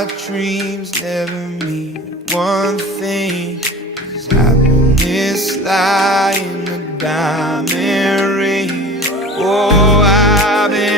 our dreams never mean one thing. Does happiness lie in a diamond ring? Oh, I've been